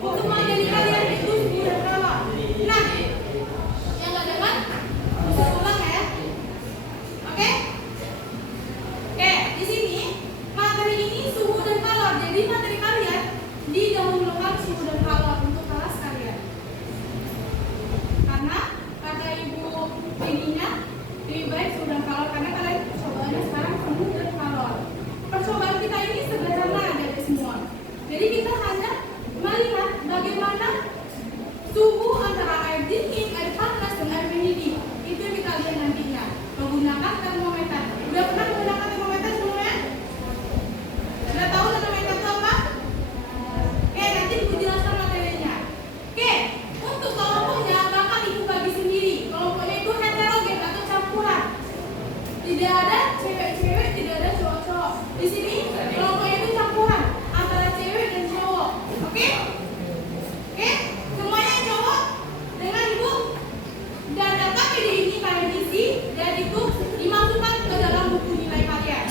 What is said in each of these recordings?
untuk mengajari kalian itu suhu dan kalor. Nah, yang nggak dengar bisa ulang ya. Oke? Oke, di sini materi ini suhu dan kalor. Jadi materi kalian didahulukan suhu dan kalor untuk kelas kalian. Karena kata ibu ininya lebih baik suhu dan kalor karena kalian percobaannya sekarang suhu dan kalor. Percobaan kita ini sederhana dari semua. Jadi kita hanya melihat bagaimana suhu antara air dingin, air panas, dan air mendidih. Itu yang kita lihat nantinya menggunakan termometer. Udah pernah menggunakan termometer sebelumnya? Sudah tahu termometer itu apa? Oke, nanti ibu jelaskan materinya. Oke, untuk kelompoknya bakal ibu bagi sendiri. Kelompoknya itu heterogen atau campuran. Tidak ada cewek-cewek, tidak ada cowok-cowok. Di sini kelompoknya itu campuran antara cewek dan cowok. Oke? Oke? Semuanya cowok dengan ibu. Dan data PD ini kalian isi dan itu dimasukkan ke dalam buku nilai kalian.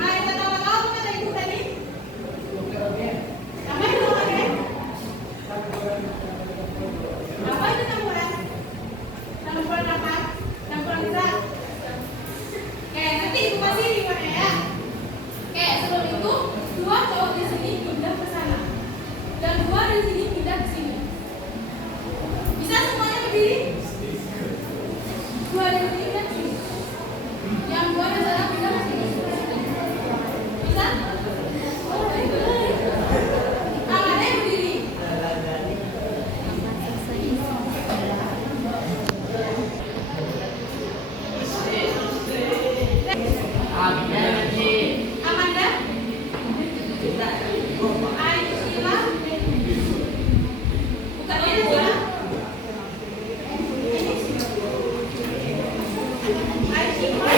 Nah, yang pertama apa kata ibu tadi? Apa itu campuran? Apa itu campuran? Campuran apa? Campuran zat. Oke, nanti ibu kasih riwayatnya ya. Oke, sebelum itu dua cowok di sini pindah ke sana dan dua di sini pindah ke sini. Bisa semuanya berdiri? Dua di sini pindah ke sini. Yang dua di sana pindah ke sini. Bisa? Tangannya berdiri. Amanda? Aisila? Bukan Aisila? Aisila?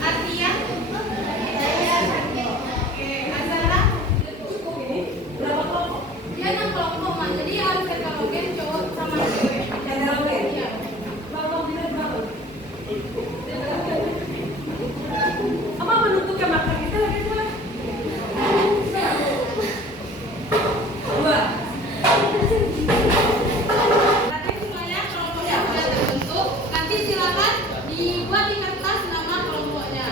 Artia? Oke, Azara? Berapa kelompok? Dia 6 kelompok, Man. Jadi harus heterogen cowok sama cewek. Heterogen? Iya. Berapa berapa? Apa menentukan mata kita lagi dua? Nanti semuanya kelompoknya sudah terbentuk. Nanti silakan dibuat di kertas nama kelompoknya.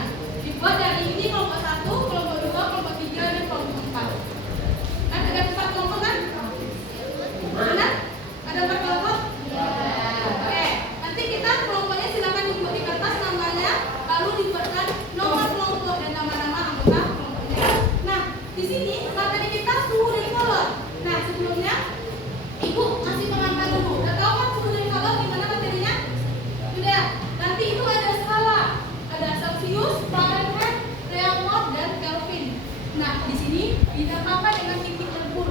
Dibuat dari ini kelompok 1, kelompok 2, kelompok 3, dan kelompok 4. Kan ada 4 kelompok kan? Benar? Ada 4 kelompok? Oke. Nanti kita kelompoknya silakan dibuat di kertas namanya, lalu dibuatkan nomor kelompok dan nama-nama anggota kelompoknya. Nah, di sini materi kita suhu dan kalor. Nah, sebelumnya ibu kasih pengantar dulu. Udah tahu kan suhu dan kalor gimana materinya? Sudah. Nanti itu ada skala, ada Celsius, Fahrenheit, Reaumur, dan Kelvin. Nah, di sini dinamakan dengan titik lebur.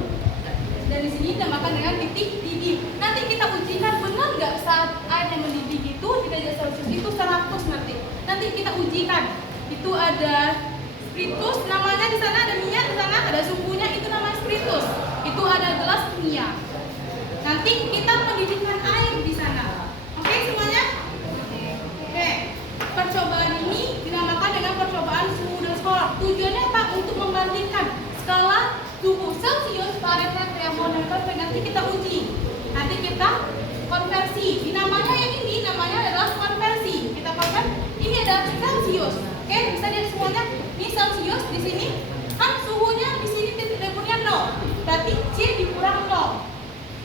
Dan di sini dinamakan dengan titik didih. Nanti kita ujikan benar nggak saat air yang mendidih itu di derajat Celsius itu 100 nanti. Nanti kita ujikan. Itu ada spiritus, namanya di sana ada minyak, di sana ada suhunya itu namanya spiritus. Itu ada gelas kimia. Nanti kita mendidihkan air di sana. Oke semuanya? Oke. Percobaan ini dinamakan dengan percobaan suhu dan skala. Tujuannya apa? Untuk membandingkan skala suhu Celsius, Fahrenheit, Reaumur, dan Kelvin. Nanti kita uji. Nanti kita konversi. Namanya yang ini namanya adalah konversi. Kita konversi. Ini adalah Celsius. Oke, bisa lihat semuanya. Ini Celsius di sini. Kan suhunya di sini titik leburnya 0. Berarti C dikurang 0.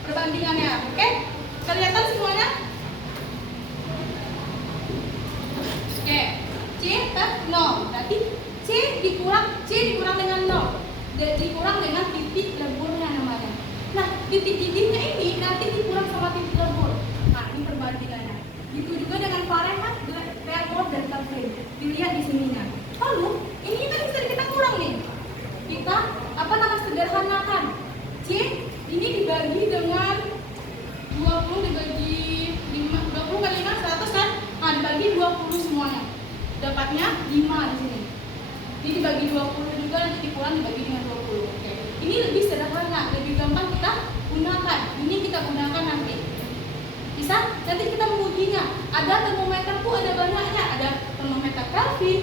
Perbandingannya. Oke? Kelihatan semuanya? Oke. C ke 0. Berarti C dikurang dengan 0. Dan dikurang dengan titik leburnya namanya. Nah, titik didihnya ini nanti dikurang sama titik lebur. Nah, ini perbandingannya. Itu juga dengan Fahrenheit, Reaumur, dan Kelvin. Dilihat di sininya. Lalu, ini kan bisa kita kurang nih. Kita sederhanakan. C ini dibagi dengan 20 dibagi 20 kali 5 100 kan? Nah, dibagi 20 semuanya. Dapatnya 5 di sini. Ini dibagi 20 juga, nanti dikurangi dibagi dengan 20. Oke. Ini lebih sederhana, lebih gampang kita gunakan. Ini kita gunakan nanti. Bisa? Nanti kita mengujinya. Ada termometer tuh ada banyaknya. Ada termometer Kelvin,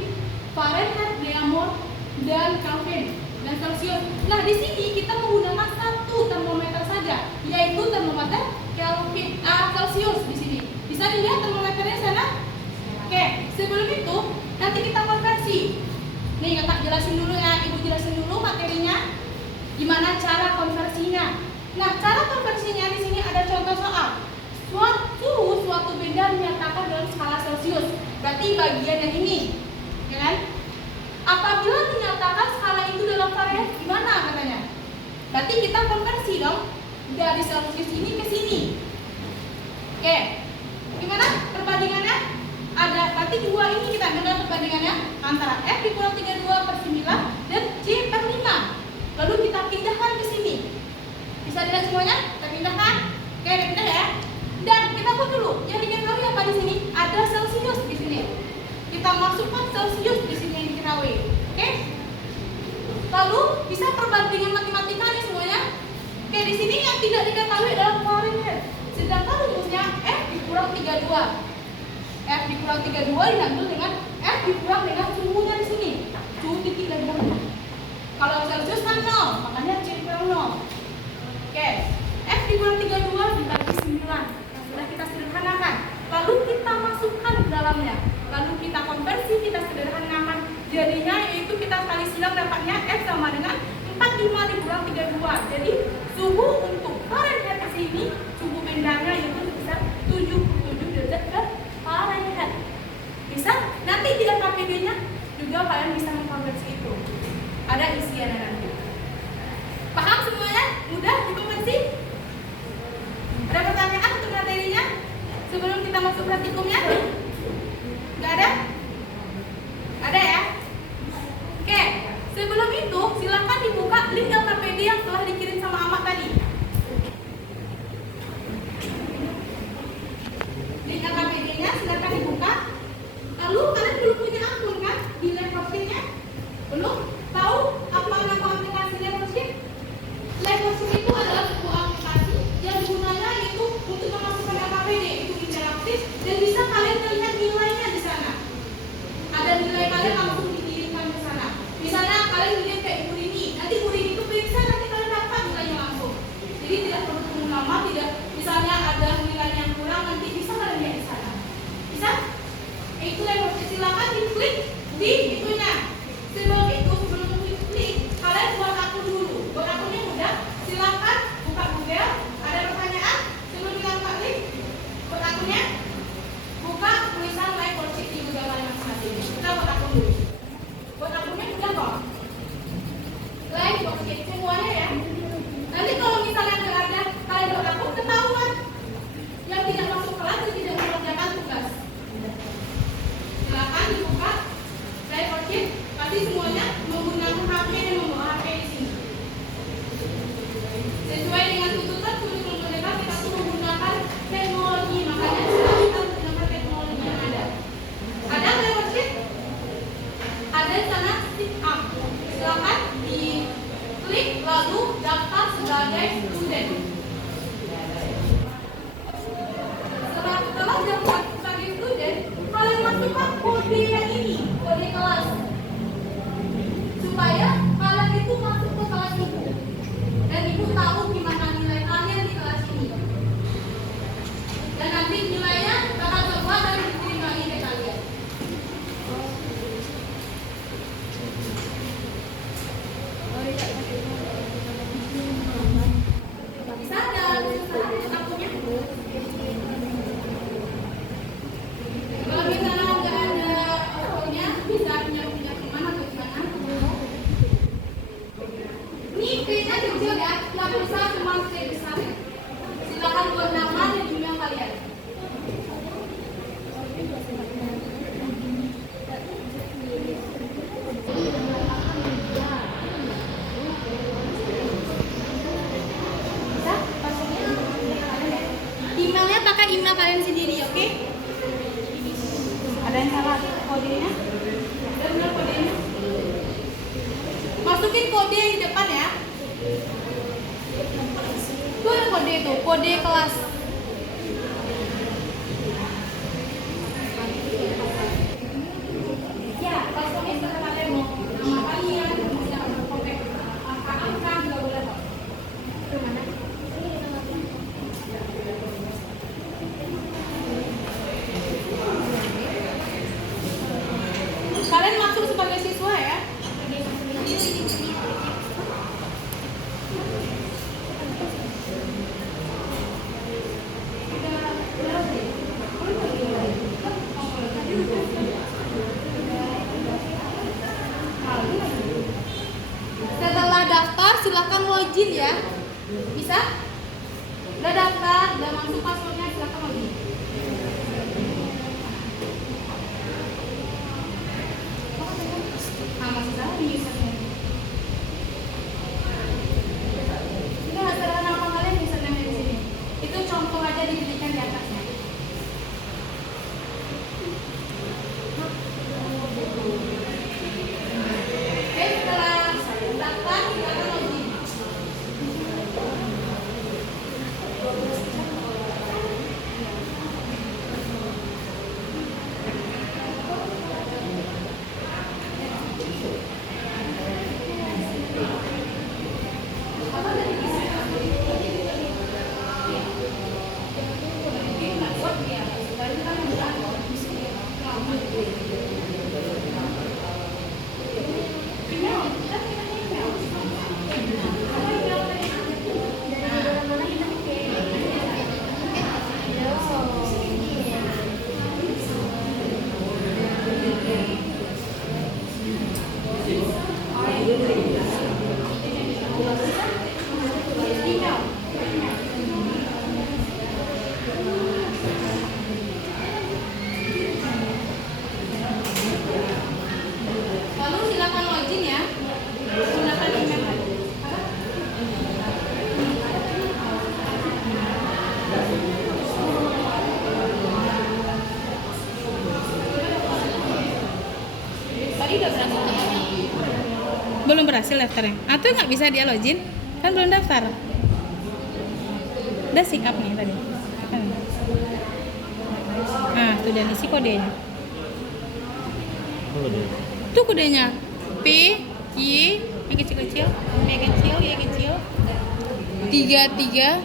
Fahrenheit, Reaumur, dan Kelvin dan Celsius. Nah, di sini kita menggunakan satu termometer saja, yaitu termometer Kelvin Celsius di sini. Bisa dilihat termometernya sana? Oke, sebelum itu nanti kita konversi. Nih, kakak jelasin dulu ya, ibu jelasin dulu materinya. Gimana cara konversinya? Nah, cara konversinya di sini ada contoh soal. Suatu benda dinyatakan dalam skala Celsius. Berarti bagian yang ini, ya kan? Apabila dinyatakan skala itu dalam varian gimana katanya? Berarti kita konversi dong dari Celsius ini ke sini. Oke, gimana perbandingannya? Ada berarti dua ini kita ambil perbandingannya antara F dikurang 32/9 dan C per 5. Lalu kita pindahkan ke sini. Bisa dilihat semuanya? Kita pindahkan. Oke, pindah ya. Dan kita buat dulu. Yang diketahui apa di sini? Ada Celsius di sini. Kita masukkan Celsius di sini yang diketahui. Oke? Lalu bisa perbandingan matematikanya semuanya. Oke, di sini yang tidak diketahui adalah Fahrenheit. Sedangkan rumusnya F dikurang 32. F dikurang 32 diambil dengan F dikurang dengan suhunya di sini. Suhu titik dan bawah. Kalau Celsius kan 0, makanya C dikurang 0. Oke, F dikurang 32 dibagi 9. Sudah kita sederhanakan. Lalu kita masukkan ke dalamnya. Lalu kita konversi, kita sederhanakan. Jadinya yaitu kita kali 9 dapatnya F sama dengan 45 dikurang 32. Jadi suhu untuk Fahrenheit di sini, suhu bendanya itu bisa 77 derajat Fahrenheit. Bisa? Nanti di LKPD-nya juga kalian bisa mengkonversi itu. Ada isiannya nanti. Paham semuanya? Mudah dikonversi? Ada pertanyaan untuk materinya? Sebelum kita masuk praktikumnya? Nggak ada? Ada ya? Oke, sebelum itu silakan dibuka link LKPD yang telah dikirim sama Ahmad tadi. Link LKPD-nya silakan dibuka. Lalu kalian belum punya akun kan di Levership-nya? Belum? Tahu apa nama aplikasi Levership? Levership itu adalah sebuah aplikasi yang gunanya itu untuk memasukkan LKPD, itu interaktif dan bisa kalian lihat nilainya di sana. Ada nilai kalian langsung dikirimkan ke sana. Misalnya kalian lihat kayak Ibu Rini, nanti Ibu Rini itu periksa nanti kalian dapat nilainya langsung. Jadi tidak perlu tunggu lama, tidak misalnya ada nilai yang kurang nanti bisa kalian lihat di sana. Bisa? Itu Levership, silakan diklik di itunya. Sebelum itu, sebelum klik, kalian buat akun dulu. Buat akunnya mudah. Silakan buka Google. Ada pertanyaan? Sebelum kita buka link, buat akunnya. Buka tulisan Levership di Google kalian masing-masing. Kita buat akun dulu. Buat akunnya mudah kok. Levership semuanya ya. Nanti kalau misalnya nggak ada, kalian buat akun ketahuan. Yang tidak masuk kelas dan tidak mengerjakan tugas. Silakan dibuka Levership. Pasti semuanya menggunakan HP dan membawa HP di sini. Sesuai dengan tuntutan kurikulum merdeka kita tuh menggunakan teknologi, makanya kita menggunakan teknologi yang ada. Ada Levership? Ada di sana sit up. Silakan diklik lalu daftar sebagai student. Setelah daftar sebagai student, kalian masukkan kode yang ini, kode kelas. Supaya kalian itu masuk ke kelas ibu dan ibu tahu gimana nilai kalian di kelas ini, dan nanti nilainya bakal coba dan dikirim lagi ke kalian. Bisa ada akunnya? Kalau misalnya nggak ada akunnya, bisa punya teman atau gimana? Ini kayaknya kecil ya, nggak bisa cuma kecil besar. Silakan buat nama dan email kalian. Bisa? Passwordnya emailnya pakai email kalian sendiri, oke? Ada yang salah kodenya? Ada benar kodenya? Masukin kode yang di depan ya. Itu yang kode itu, kode kelas. Ya, passwordnya seperti kalian mau nama kalian, Setelah daftar, silakan login ya. Bisa? Udah daftar, udah masuk passwordnya, silakan login. Masih salah nih username. Ini hasil nama kalian username di sini. Itu contoh aja diberikan di atasnya. Oke, setelah daftar, silakan login. Lalu silakan login ya. Gunakan email tadi. Tadi udah berhasil. Belum berhasil daftarnya. Atau nggak bisa dia login? Kan belum daftar. Udah sikap nih tadi. Nah, tuh dan isi kodenya. Tuh kodenya P, Y, yang kecil-kecil, P kecil, Y kecil, 33,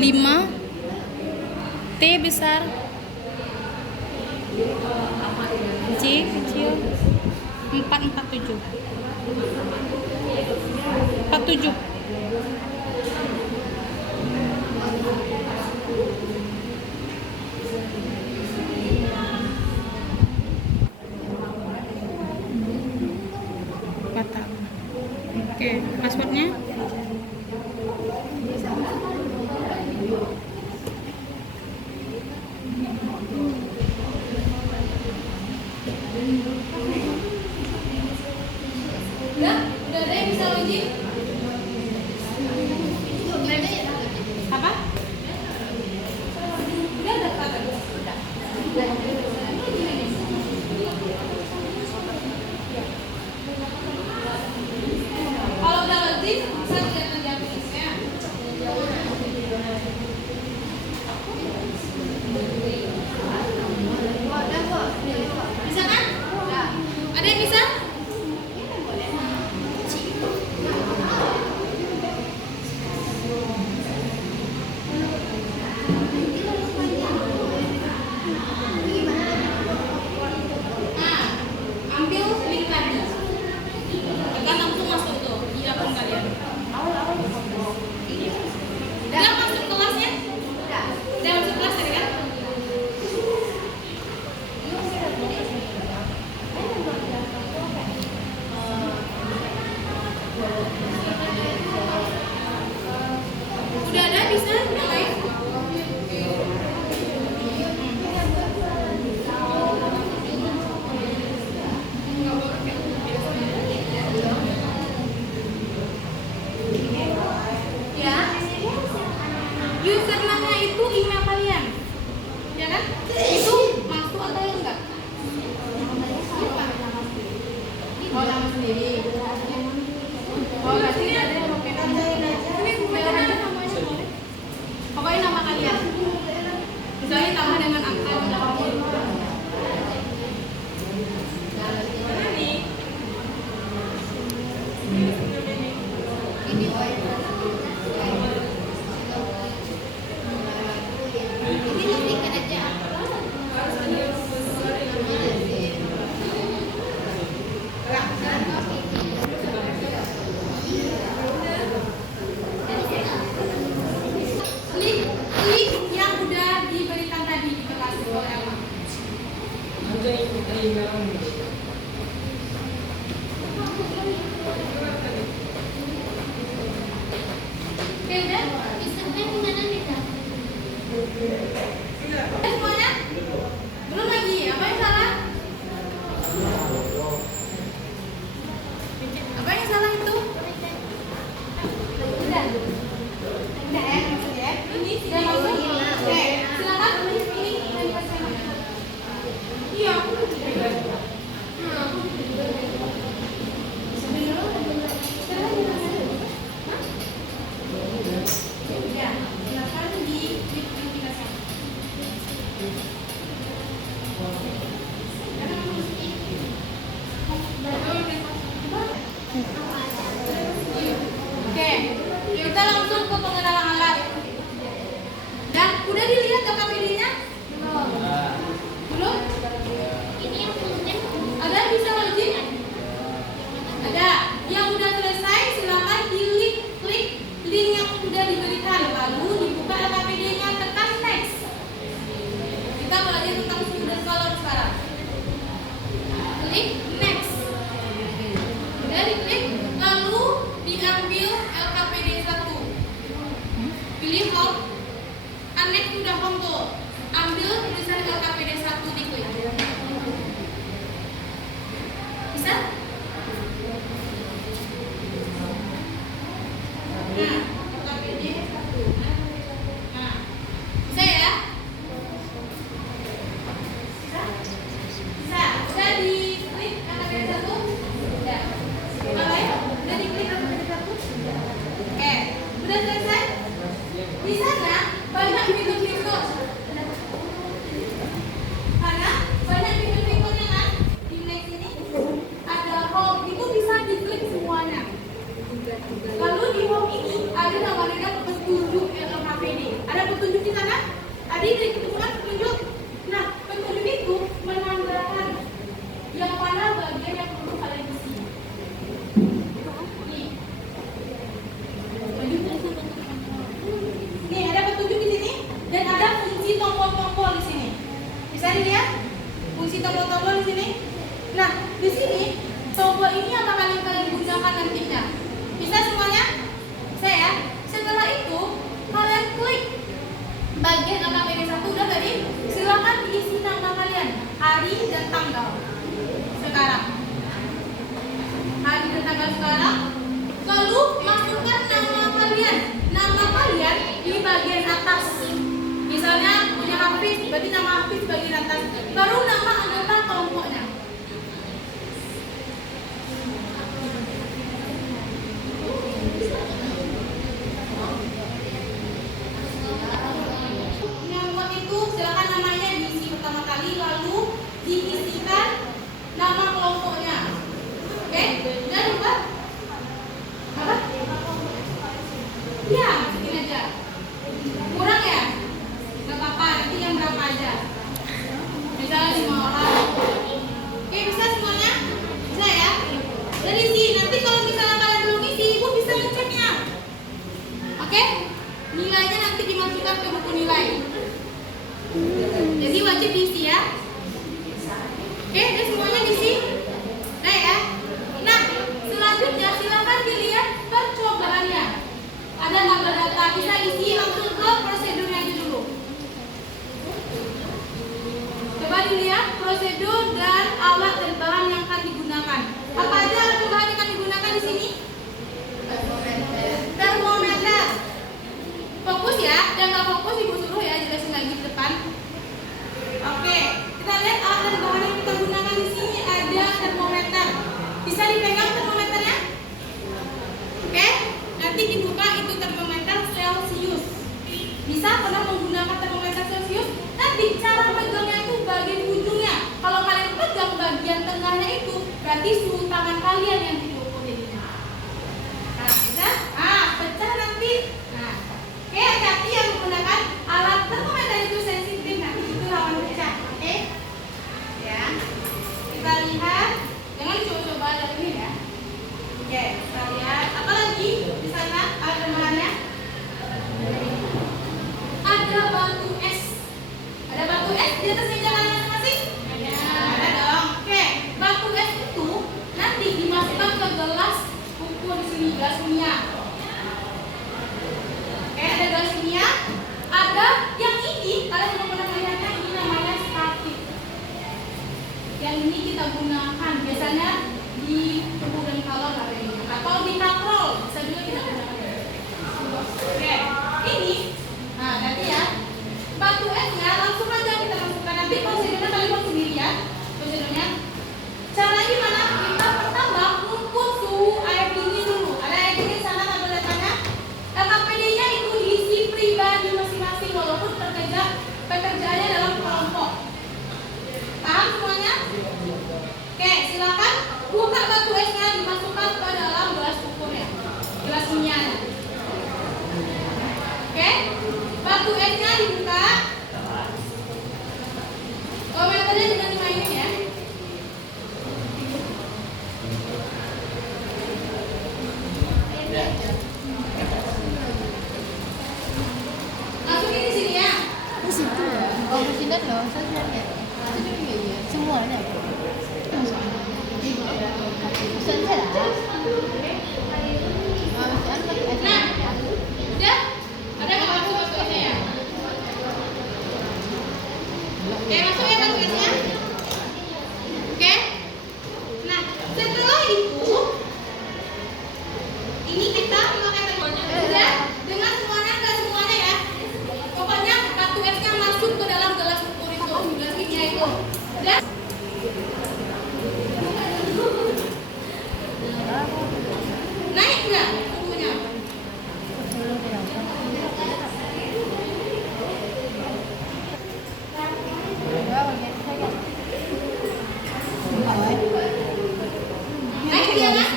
5, T besar, C kecil, 447, 47. Oke, passwordnya udah ada yang bisa login? Apa? Udah daftar tadi? Kalau udah login, bisa lihat di aplikasinya. Bisa kan? Ada yang bisa? Nah, ambil link tadi. Tekan langsung masuk tuh di akun kalian. Udah masuk kelasnya? Udah masuk kelas tadi kan? Udah ada bisa nyalain? Ya. Username-nya itu email kalian. Ya kan? Itu masuk atau enggak? Oh, nama sendiri. Oh, berarti ada yang pakai nama. Ini bukan namanya. Pokoknya nama kalian. Misalnya tambah dengan angka yang udah kamu. Oke, kita langsung ke pengenalan alat. Dan udah dilihat LKPD-nya? Belum? Ada bisa login? Ada. Yang udah selesai silakan klik link yang sudah diberikan, lalu dibuka LKPD-nya, tekan next. Kita belajar tentang student color sekarang. Klik next. Udah diklik, lalu diambil LKPD 1. Pilih home. Next sudah home tuh. Ambil tulisan LKPD 1 diklik. Bisa? Nah, LKPD 1. Nah, bisa ya? Bisa? Bisa. Udah diklik LKPD 1? Udah. Oke, udah diklik LKPD 1? Oke, udah selesai? Di sana banyak fitur-fitur. Karena banyak fitur-fiturnya kan? Di next ini ada home, itu bisa diklik semuanya. Lalu di home ini ada namanya petunjuk LKPD. Ada petunjuk di sana? Tadi klik itu bukan petunjuk. Nah, petunjuk itu menandakan yang mana bagian yang perlu kalian isi. Nih, ada petunjuk di sini dan ada fungsi tombol-tombol di sini. Bisa dilihat fungsi tombol-tombol di sini. Nah, di sini tombol ini yang bakal kalian gunakan nantinya. Bisa semuanya? Bisa ya? Setelah itu kalian klik bagian LKPD 1 udah tadi. Silakan diisi nama kalian, hari dan tanggal sekarang. Hari dan tanggal sekarang. Lalu masukkan nama kalian. Nama kalian di bagian atas. Misalnya punya Hafiz, berarti nama Hafiz bagian atas. Baru nama anggota kelompoknya. Yang itu silakan namanya diisi pertama kali, lalu diisikan nama kelompoknya. Oke, udah lupa? Apa? Iya, masukin aja. Kurang ya? Gak apa-apa, nanti yang berapa aja. Misalnya 5 orang. Oke, bisa semuanya? Bisa ya? Jadi isi, nanti kalau misalnya kalian belum isi, ibu bisa ngeceknya. Oke? Nilainya nanti dimasukkan ke buku nilai. Jadi wajib diisi ya. Oke, udah semuanya diisi? Udah ya? Nah, selanjutnya silakan dilihat percobaannya. Ada tabel data, bisa isi langsung ke prosedurnya aja dulu. Coba dilihat prosedur dan alat dan bahan yang akan digunakan. Apa aja alat dan bahan yang akan digunakan di sini? Termometer. Fokus ya, yang nggak fokus ibu suruh ya jelasin lagi di depan. Oke, kita lihat alat dan bahan yang kita gunakan di sini ada termometer. Bisa dipegang termometernya? Oke, nanti dibuka itu termometer Celcius. Bisa pernah menggunakan termometer Celcius? Nanti cara pegangnya itu bagian ujungnya. Kalau kalian pegang bagian tengahnya itu, berarti suhu tangan kalian yang diukur jadinya. Nah, bisa? Pecah nanti. Nah, oke, hati-hati yang menggunakan alat termometer itu sensitif, nanti itu rawan pecah. Oke? Ya. Kita lihat. Jangan coba-coba dari ini ya. Oke, kita lihat. Apa lagi di sana alat dan bahannya? Ada batu es. Ada batu es di atas meja kalian masing-masing? Ada dong. Oke, batu es itu nanti dimasukkan ke gelas ukur di sini, gelas kimia. Oke, ada gelas kimia. Ada yang ini, kalian belum pernah melihatnya, ini namanya statik. Yang ini kita gunakan biasanya di student color atau di katrol, bisa juga kita gunakan. Oke, ini, nah nanti ya, batu esnya langsung aja kita masukkan. Nanti prosedurnya kalian mau sendiri ya, prosedurnya. Caranya gimana? Kita pertama ukur suhu air dingin dulu. Ada air dingin sana tabel datanya. LKPD-nya itu diisi pribadi masing-masing walaupun pekerjaannya dalam kelompok. Paham semuanya? Oke, silakan buka batu esnya, dimasukkan ke dalam inian. Oke, batu esnya dibuka. Komentarnya jangan dimainin ya. Masukin di sini ya. Di situ ya. Oh, di sini loh, saya lihat. Itu juga iya, semuanya. Pesan saya lah. Nah, udah? Ada nggak masuk batu esnya ya? Oke, masuk ya batu esnya. Oke. Nah, setelah itu ini kita memakai teknologi. Udah? Dengan semuanya nggak semuanya ya. Pokoknya batu esnya masuk ke dalam gelas ukur itu, gelas kimia itu. Udah? Naik nggak suhunya? Naik dia kan?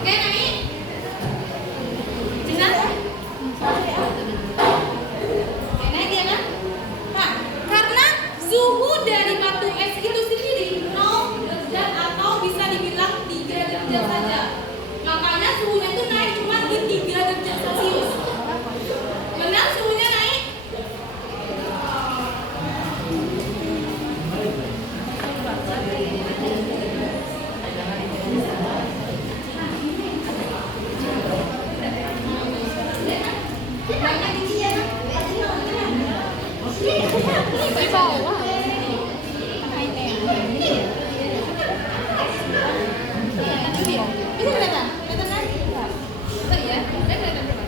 Oke, naik. Bisa? Oke, naik dia kan? Nah, karena suhu dari batu es itu sendiri 0 derajat atau bisa dibilang 3 derajat saja. Makanya suhunya itu naik cuma di 3 derajat Celcius. Benar suhunya naik? Banyak ini ya. Di bawah. Itu kelihatan? Kelihatan kan? Oh iya, saya kelihatan berapa?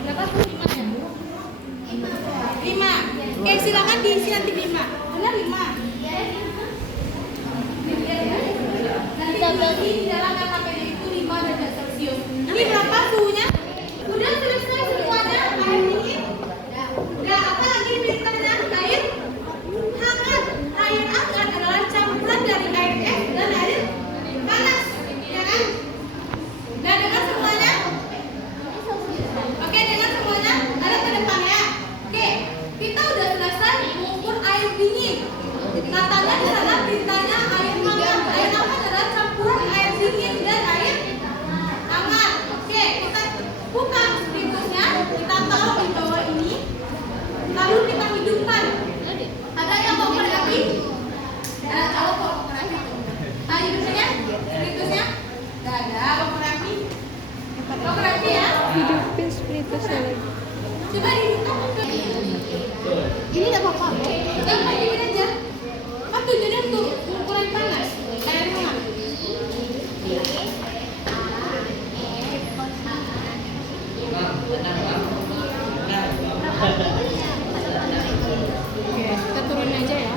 Berapa tuh? 5. Oke, silakan diisi nanti 5. Benar 5. Nanti di dalam KKPD itu 5 derajat Celcius. Ini berapa suhunya? Udah selesai semuanya. Air dingin. Udah apa lagi pilihannya? Air hangat. Air hangat adalah campuran dari air es dan air panas, ya kan? Udah dengar semuanya? Oke, dengar semuanya. Ada ke depan ya. Oke, kita udah selesai mengukur air dingin. Katanya di sana perintahnya air hangat. Air hangat adalah campuran air dingin dan air hangat. Oke, kita buka spiritusnya. Kita taruh di bawah ini. Lalu kita hidupkan. Ada yang mau api? Ada tahu kompor api? Nah, hidupnya? Spiritusnya? Gak ada kompor api. Kompor api ya? Hidupin spiritusnya lagi. Coba dihidupkan. Ini enggak apa-apa. Gampang gini aja. Kan tujuannya untuk ukuran panas, air hangat. Oke, kita turunin aja ya.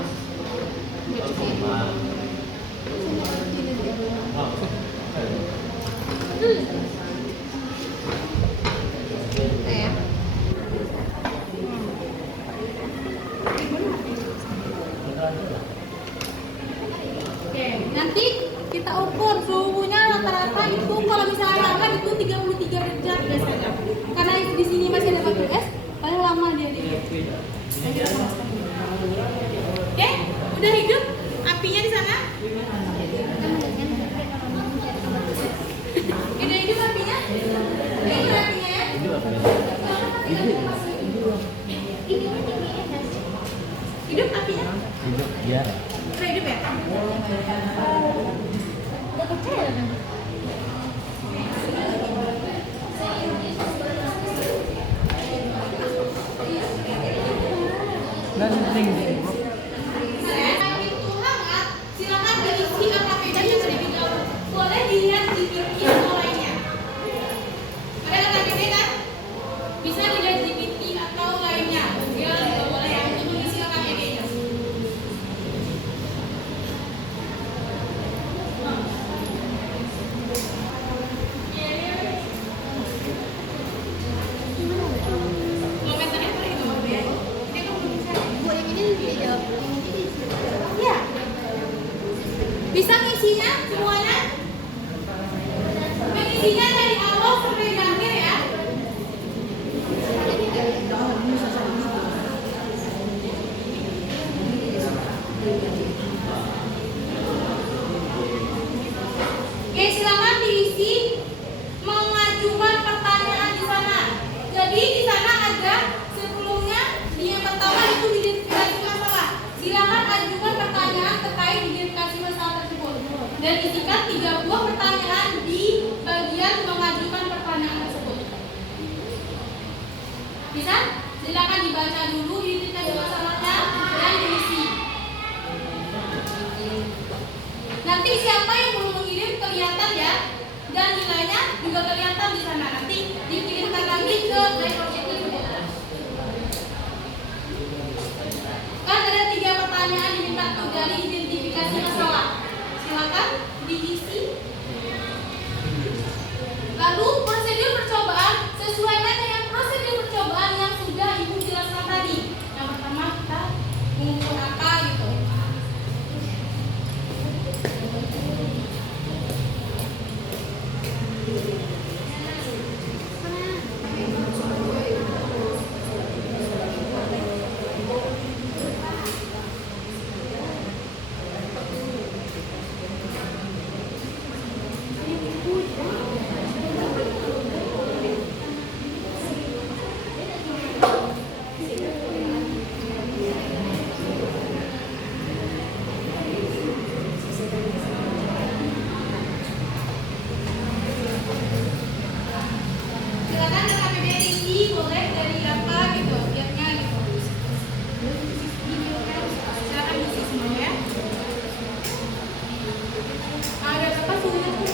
Ya. Oke, nanti kita ukur suhunya rata-rata itu kalau misalnya hangat itu 33 derajat biasanya. Karena di sini masih ada batu es, paling lama dia dingin. Oke, udah hidup apinya di sana? Udah hidup apinya? Hidup apinya ya? Hidup apinya? Hidup ya. Udah hidup ya? Nanti Itu hangat, silakan diisi AKPD-nya terlebih dahulu. Boleh dilihat di PT atau lainnya. Ada AKPD kan? Bisa dilihat di PT atau lainnya. Ya, juga boleh ya untuk mengisi AKPD-nya. Komentarnya paling nomor ya. Ini kamu bisa. Bu, yang ini dijawab Bisa ngisinya semuanya? Mengisinya dari awal sampai di akhir ya. Oke, silakan diisi mengajukan pertanyaan di sana. Jadi di sana ada sebelumnya di yang pertama itu identifikasi masalah. Silakan ajukan pertanyaan terkait identifikasi masalah tersebut dan isikan 3 buah pertanyaan di bagian mengajukan pertanyaan tersebut. Bisa? Silakan dibaca dulu identifikasi masalahnya dan diisi. Nanti siapa yang belum mengirim kelihatan ya, dan nilainya juga kelihatan di sana. Nanti dikirimkan lagi ke project tersebut. Kan ada 3 pertanyaan diminta tuh dari identifikasi masalah. Silakan diisi. Lalu prosedur percobaan sesuaikan dengan prosedur percobaan yang sudah Ibu jelaskan tadi. Yang pertama kita mengukur apa gitu. Silakan KPBD isi boleh dari apa gitu, lihatnya gitu. Silakan isi semuanya ya. Ada berapa suhunya tuh?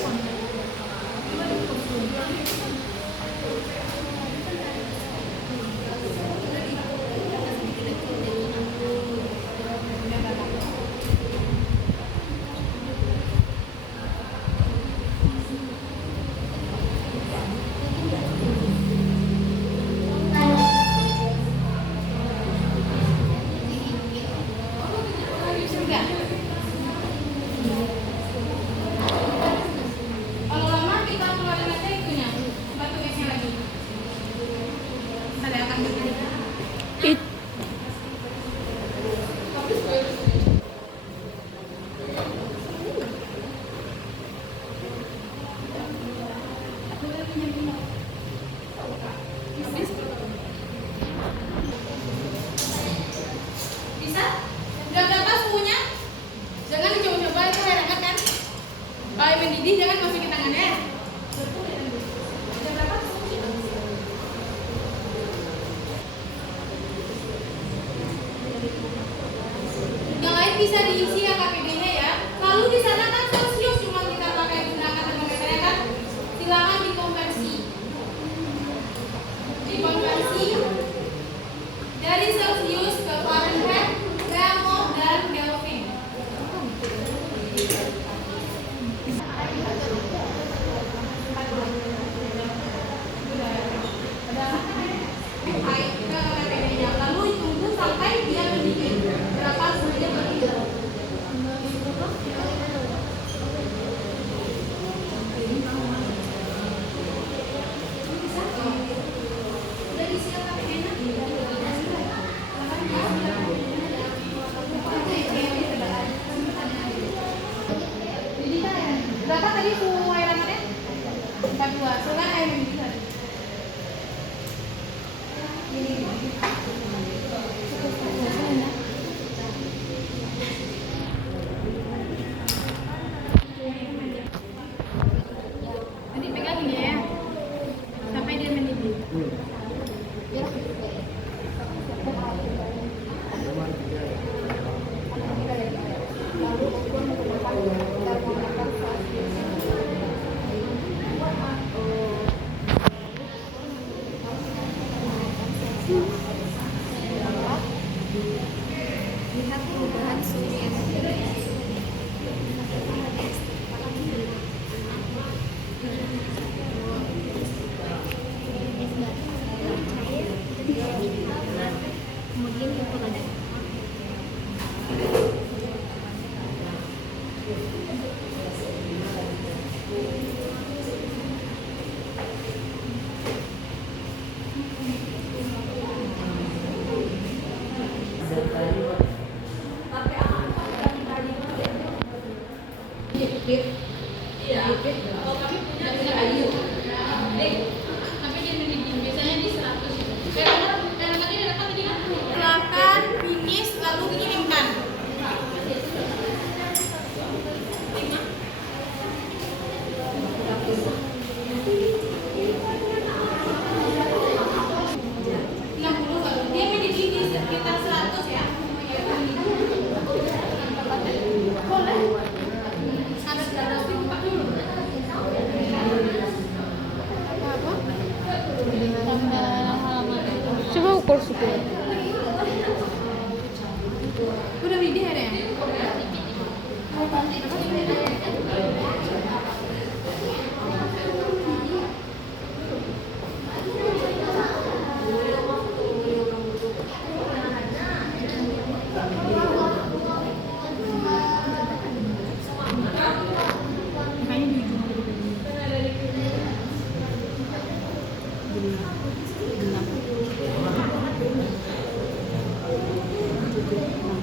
Kalau lama kita keluarin aja itunya, batu esnya lagi. Ada akan begini. Bisa? Udah berapa suhunya? Jangan dicoba-coba, itu air hangat kan? Kalau yang mendidih jangan masukin tangannya ya. Udah berapa suhunya? Yang lain bisa diisi ya KPD-nya ya. Lalu di sana kan Celsius cuma kita pakai gunakan termometernya kan. Silakan dikonversi. Dikonversi dari Celsius ke Fahrenheit, Kelvin dan Kelvin. Air ke KPD-nya. Lalu tunggu sampai dia mendidih. Berapa suhunya mendidih? Iya. Oh, kami punya kayu. Tapi dia mendidih. Biasanya di 100 itu. Tadi direkam tadi kan? Silakan finish lalu kirimkan. Dia mendidih di sekitar 100 ya. Boleh. Sampai 100 dibuka dulu. Coba ukur suku. Udah mendidih ada ya?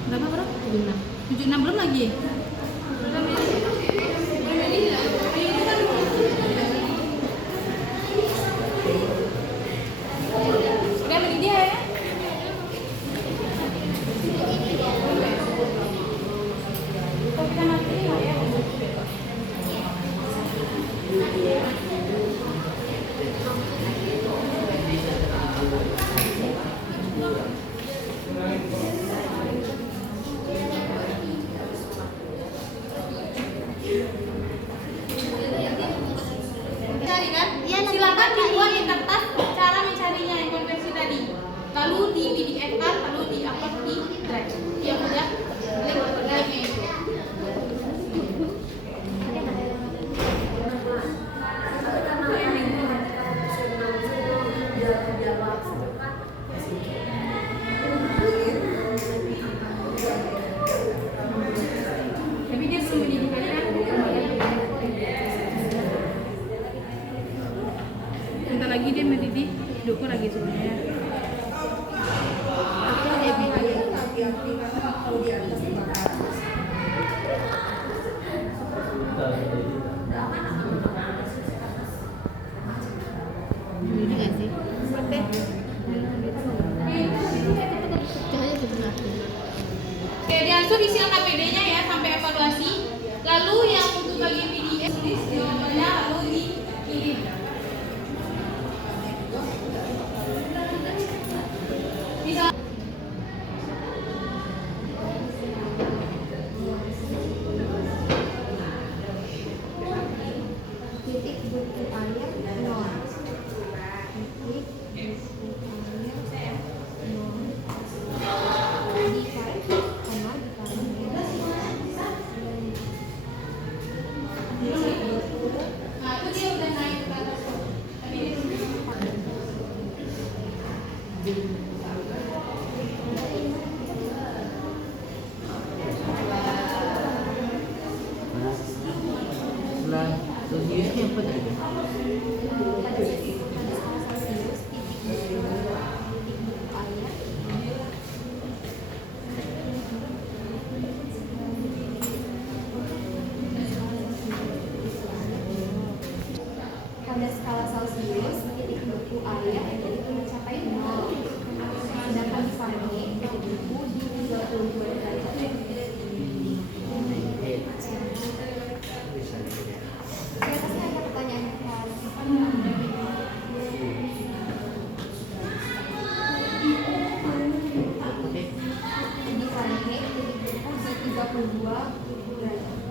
Berapa bro? 76 belum lagi? Udah mendidih ya? Kok kita mati ya? Cari kan? Silakan dibuat di kertas cara mencarinya yang konversi tadi. Lalu di PDF-kan, lalu di-upload di Drive. Yang udah link-nya itu. Tapi dia belum mendidih kali kan? Bentar lagi dia mendidih, diukur lagi sebenarnya. Dulu nggak sih? Coba sebelah. Oke, langsung isi KPD-nya ya sampai evaluasi. Lalu yang untuk bagian PDF tulis jawabannya lalu dikirim. Bisa titik buku air 0 titik buku air 0 divide koma nah, itu dia udah naik ke atas tuh. Tapi dia belum. pada skala Celsius titik buku air itu mencapai 0 sedangkan di Fahrenheit titik buku di 32 derajat. Di atasnya ada pertanyaan di Fahrenheit titik buku di 32 derajat.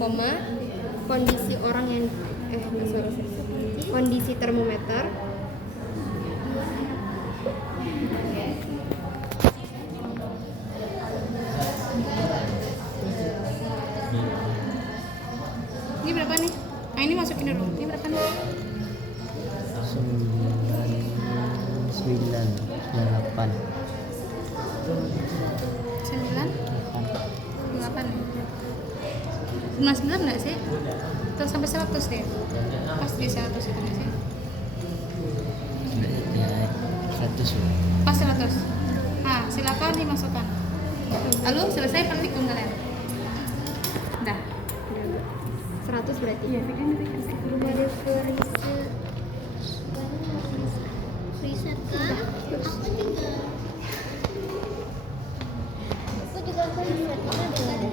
Koma, kondisi orang yang kondisi termometer Ini berapa nih? Nah, ini masukin dulu. Ini berapa nih? 9, 9, 8. 99 nggak sih? Terus sampai 100 deh. Pas di 100 itu nggak sih? ya 100 ya. Pas 100. Nah, silakan dimasukkan. Lalu selesai praktikum kalian. Dah. 100 berarti. Iya, kan Ada riset kan? Aku juga riset kan ada.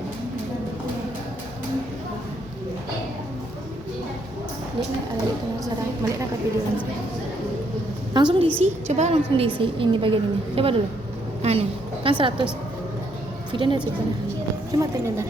Langsung diisi, coba langsung diisi ini bagian ini. Coba dulu. Nah, ini kan 100. Video dari situ. Cuma tanda.